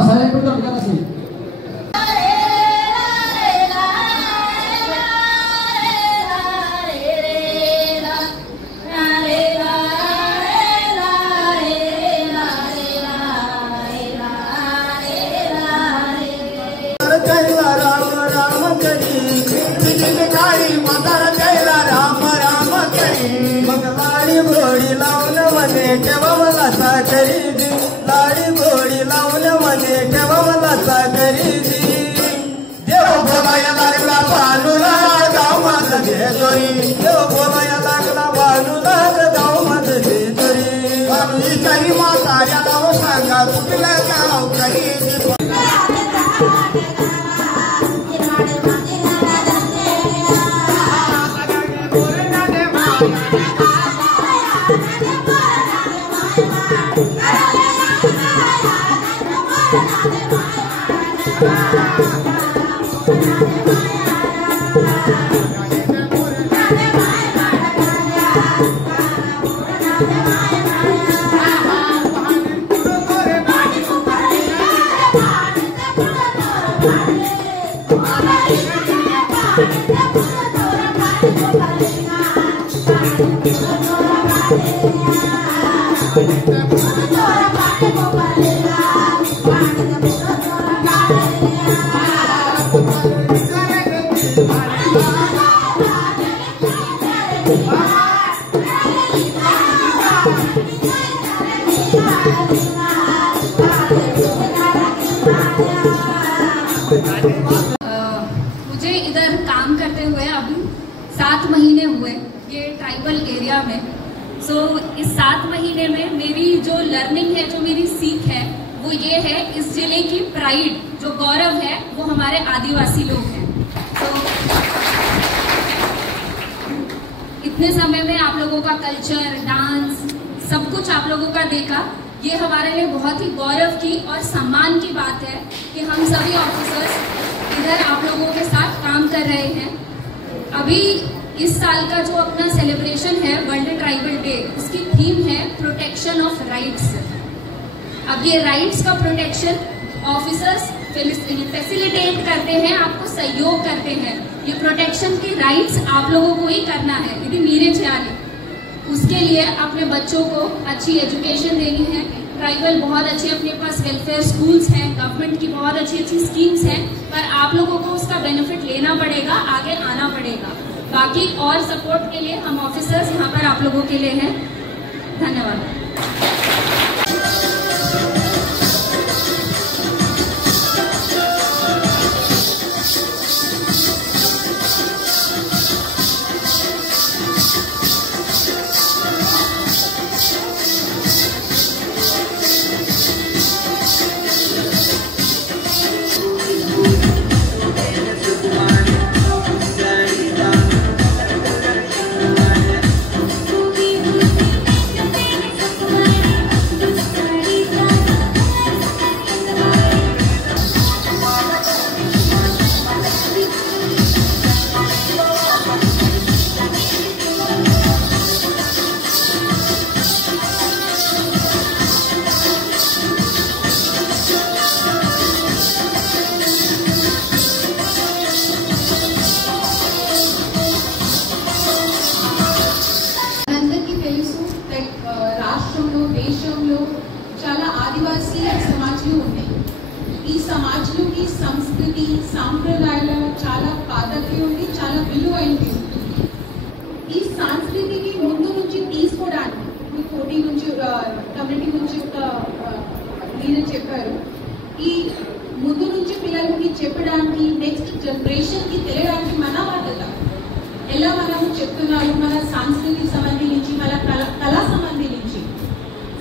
saya ikut kan sih. लाड़ी घोड़ी लावून मने ठेवा मला साखरीची देव बोलाया लागला बाजूला गाव माझं जेजुरी देव बोलाया लागला बाजूला गाव माझं जेजुरी ही काही माता या नाव सांगा कुठल्या गाव काही मुझे इधर काम करते हुए अभी 7 महीने हुए ये ट्राइबल एरिया में। सो इस 7 महीने में मेरी जो लर्निंग है, जो मेरी सीख है वो ये है, इस जिले की प्राइड जो गौरव है वो हमारे आदिवासी लोग हैं। तो इतने समय में आप लोगों का कल्चर, डांस, सब कुछ आप लोगों का देखा, ये हमारे लिए बहुत ही गौरव की और सम्मान की बात है कि हम सभी ऑफिसर्स इधर आप लोगों के साथ काम कर रहे हैं। अभी इस साल का जो अपना सेलिब्रेशन है वर्ल्ड ट्राइबल डे, उसकी थीम है प्रोटेक्शन ऑफ राइट्स। अब ये राइट्स का प्रोटेक्शन ऑफिसर्स फैसिलिटेट करते हैं, आपको सहयोग करते हैं। ये प्रोटेक्शन के राइट्स आप लोगों को ही करना है। यदि मेरे ख्याल उसके लिए अपने बच्चों को अच्छी एजुकेशन देनी है। ट्राइबल बहुत अच्छे अपने पास वेलफेयर स्कूल्स हैं, गवर्नमेंट की बहुत अच्छी अच्छी स्कीम्स हैं, पर आप लोगों को उसका बेनिफिट लेना पड़ेगा, आगे आना पड़ेगा। बाकी और सपोर्ट के लिए हम ऑफिसर्स यहाँ पर आप लोगों के लिए हैं। धन्यवाद। సంస్కృతి సాంప్రదాయాలు చాలా పాతవి ఉంది, చాలా విలువైనవి ఉంది. ఈ సంస్కృతిని ముందు నుంచి తీసుకోవడానికి కోటి నుంచి కమ్యూనిటీ నుంచి ఒక మీరు చెప్పారు. ఈ ముందు నుంచి పిల్లలకి చెప్పడానికి, నెక్స్ట్ జనరేషన్ కి తెలియడానికి మన బాధ్యత. ఎలా మనము చెప్తున్నారు మన సంస్కృతికి సంబంధించి, మన కళా సంబంధించి.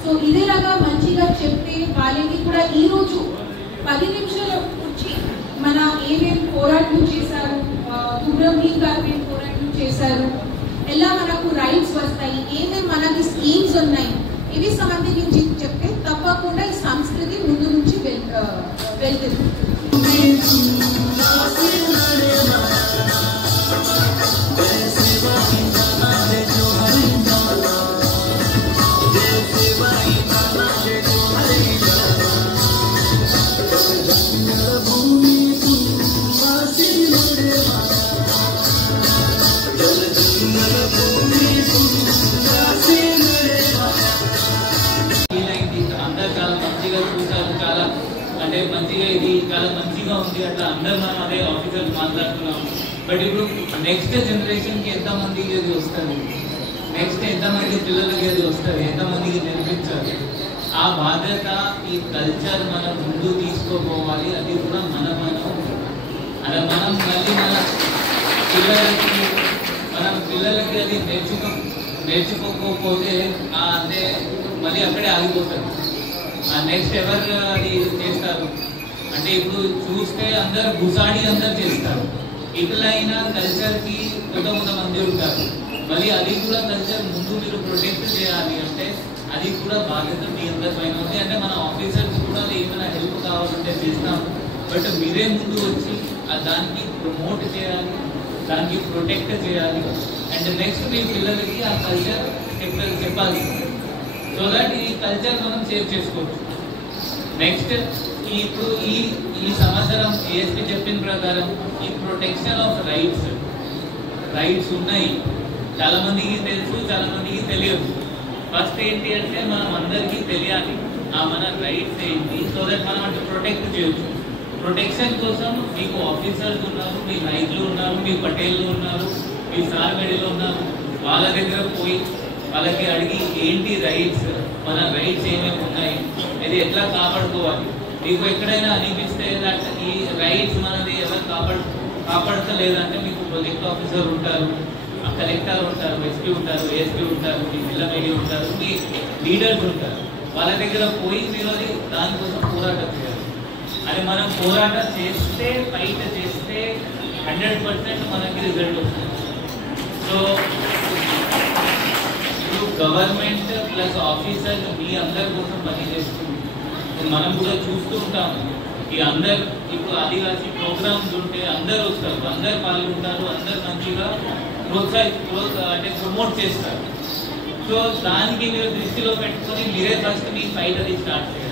సో ఇదేలాగా మంచిగా చెప్తే వాళ్ళకి కూడా ఈ రోజు 10 నిమిషాల నుంచి మన ఏమేమి పోరాటం చేశారు, దుర్గం గారు ఏం పోరాటం చేశారు, ఎలా మనకు రైట్స్ వస్తాయి, ఏమేమి మనకి స్కీమ్స్ ఉన్నాయి, ఇవి సంబంధించి చెప్తే తప్పకుండా ఈ సంస్కృతి ముందు నుంచి వెళ్తుంది. ఉంది, అట్లా అందరు మనం అదే ఆఫీసర్స్ మాట్లాడుతున్నాం. బట్ ఇప్పుడు నెక్స్ట్ జనరేషన్కి ఎంతమందికి అది వస్తుంది, నెక్స్ట్ ఎంతమంది పిల్లలకి అది వస్తుంది, ఎంతమందికి నేర్పించాలి. ఆ బాధ్యత, ఈ కల్చర్ మనం ముందు తీసుకోపోవాలి. అది కూడా మనం మళ్ళీ మన పిల్లలకి అది నేర్చుకోకపోతే అంటే మళ్ళీ అక్కడే ఆగిపోతారు. నెక్స్ట్ ఎవరు అది చేస్తారు అంటే ఇప్పుడు చూస్తే అందరు గుసాడి అందరు చేస్తారు. ఇట్లయినా కల్చర్కి కొంతమంది ఉంటారు. మళ్ళీ అది కూడా కల్చర్ ముందు మీరు ప్రొటెక్ట్ చేయాలి అంటే అది కూడా బాధ్యత మీ అందరి పైన ఉంది. అంటే మన ఆఫీసర్స్ కూడా ఏమైనా హెల్ప్ కావాలంటే చేస్తాము, బట్ మీరే ముందు వచ్చి దానికి ప్రమోట్ చేయాలి, దానికి ప్రొటెక్ట్ చేయాలి. అండ్ నెక్స్ట్ మీ పిల్లలకి ఆ కల్చర్ చెప్పాలి, సో దట్ ఈ కల్చర్ మనం సేవ్ చేసుకోవచ్చు. నెక్స్ట్ ఇప్పుడు ఈ సంవత్సరం ఏఎస్పీ చెప్పిన ప్రకారం ఈ ప్రొటెక్షన్ ఆఫ్ రైట్స్ ఉన్నాయి. చాలా మందికి తెలుసు, చాలా మందికి తెలియదు. ఫస్ట్ ఏంటి అంటే మనం అందరికీ తెలియాలి మన రైట్స్ ఏంటి, సో దట్ మనం అంటే ప్రొటెక్ట్ చేయొచ్చు. ప్రొటెక్షన్ కోసం మీకు ఆఫీసర్స్ ఉన్నారు, మీ నాయకులు ఉన్నారు, మీ పటేళ్ళు ఉన్నారు, మీ సార్గడిలో ఉన్నారు. వాళ్ళ దగ్గర పోయి వాళ్ళకి అడిగి ఏంటి రైట్స్, మన రైట్స్ ఏమేమి ఉన్నాయి, ఇది ఎట్లా కాపాడుకోవాలి. మీకు ఎక్కడైనా అనిపిస్తే దట్ ఈ రైట్స్ మనది ఎవరు కాపాడతలేదంటే మీకు ప్రొజెక్ట్ ఆఫీసర్ ఉంటారు, కలెక్టర్ ఉంటారు, ఎస్పీ ఉంటారు, ఏఎస్పీ ఉంటారు, మీ జిల్లా మేడీ ఉంటారు, మీ లీడర్స్ ఉంటారు. వాళ్ళ దగ్గర పోయి మీరు అది దానికోసం పోరాటం చేయాలి. అది మనం పోరాటం చేస్తే, ఫైట్ చేస్తే 100% మనకి రిజల్ట్ వస్తుంది. సో ఇప్పుడు గవర్నమెంట్ ప్లస్ ఆఫీసర్ మీ అందరి కోసం పనిచేస్తుంది. మనం కూడా చూస్తూ ఉంటాము ఈ అందరు ఇప్పుడు ఆదివాసీ ప్రోగ్రామ్స్ ఉంటే అందరు వస్తారు, అందరు పాల్గొంటారు, అందరు మంచిగా అంటే ప్రమోట్ చేస్తారు. సో దానికి మీరు దృష్టిలో పెట్టుకొని మీరే ఫస్ట్ మీ ఫైట్ అది స్టార్ట్ చేయాలి.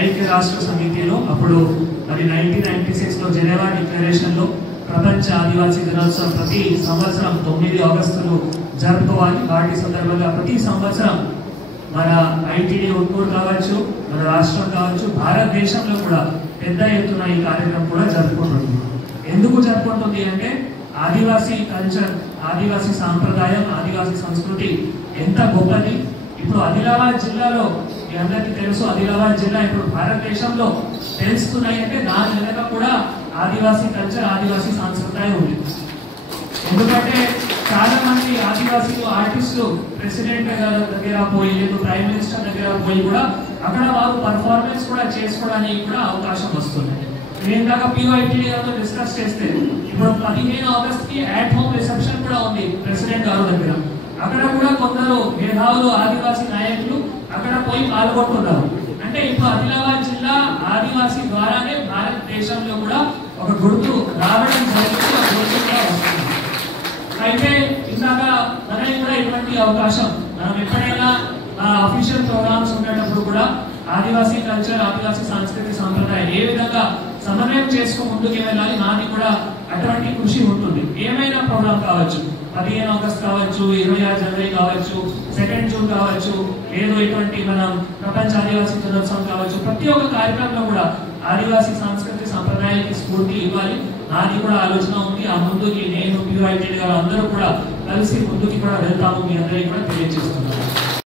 ఐక్య రాష్ట్ర సమితిలో అప్పుడు మరి 1996లో జెనీవా డిక్లరేషన్ లో ప్రపంచ ఆదివాసీ దినోత్సవం ప్రతి సంవత్సరం 9 ఆగస్టును జరుపుకోవాలి. వాటి సందర్భంగా ప్రతి సంవత్సరం మన ఐటీడీ ఉట్కూరు కావచ్చు, మన రాష్ట్రం కావచ్చు, భారతదేశంలో కూడా పెద్ద ఎత్తున ఈ కార్యక్రమం కూడా జరుపుకుంటుంది. ఎందుకు జరుపుకుంటుంది అంటే ఆదివాసీ కల్చర్, ఆదివాసీ సాంప్రదాయం, ఆదివాసీ సంస్కృతి ఎంత గొప్పది. ఇప్పుడు ఆదిలాబాద్ జిల్లాలో మీ అందరికీ తెలుసు, ఆదిలాబాద్ జిల్లా ఇప్పుడు భారతదేశంలో తెలుస్తున్నాయి అంటే దాని వెనక కూడా ఆదివాసీ కల్చర్, ఆదివాసీ సంస్కృతి ఉంది. ఎందుకంటే చాలా మంది ఆదివాసీలు ఆర్టిస్టులు ప్రెసిడెంట్ దగ్గర పోయి లేదు ప్రైమ్ మినిస్టర్ దగ్గర పోయి కూడా అక్కడ వారు పర్ఫార్మెన్స్ కూడా చేసుకోవడానికి కూడా అవకాశం వస్తుంది. నేను దాకా PYTD గారితో డిస్కస్ చేస్తే ఇప్పుడు 15 ఆగస్టుకి అట్ హోమ్ రిసెప్షన్ కూడా ఉంది ప్రెసిడెంట్ గారి దగ్గర. అక్కడ కూడా కొందరు మేధావులు, ఆదివాసీ నాయకులు అక్కడ పోయి పాల్గొంటున్నారు. అంటే ఇప్పుడు ఆదిలాబాద్ జిల్లా ఆదివాసీ ద్వారానే భారతదేశంలో కూడా ఒక గుర్తు రావడం జరుగుతుంది. అయితే ఇందాక మనకి కూడా ఇటువంటి అవకాశం మనం ఎప్పుడైనా అఫీషియల్ ప్రోగ్రామ్స్ ఉండేటప్పుడు కూడా ఆదివాసీ కల్చర్, ఆదివాసీ సంస్కృతి సంప్రదాయం ఏ విధంగా సమన్వయం చేసుకుని ముందుకు వెళ్ళాలి, నాది కూడా అటువంటి కృషి ఉంటుంది. ఏమైనా ప్రోగ్రామ్ కావచ్చు, 15 ఆగస్ట్ కావచ్చు, 26 జనవరి కావచ్చు, 2 జూన్ కావచ్చు, ఏదో ఇటువంటి మనం ప్రపంచ ఆదివాసీ దినోత్సవం కావచ్చు, ప్రతి ఒక్క కార్యక్రమంలో కూడా ఆదివాసీ సంస్కృతి సంప్రదాయానికి స్ఫూర్తి ఇవ్వాలి. నాది కూడా ఆలోచన ఉంది. ఆ ముందుకి నేను PYT గారు అందరూ కూడా కలిసి ముందుకి కూడా వెళ్తాము. మీ అందరికీ కూడా తెలియజేస్తున్నాను.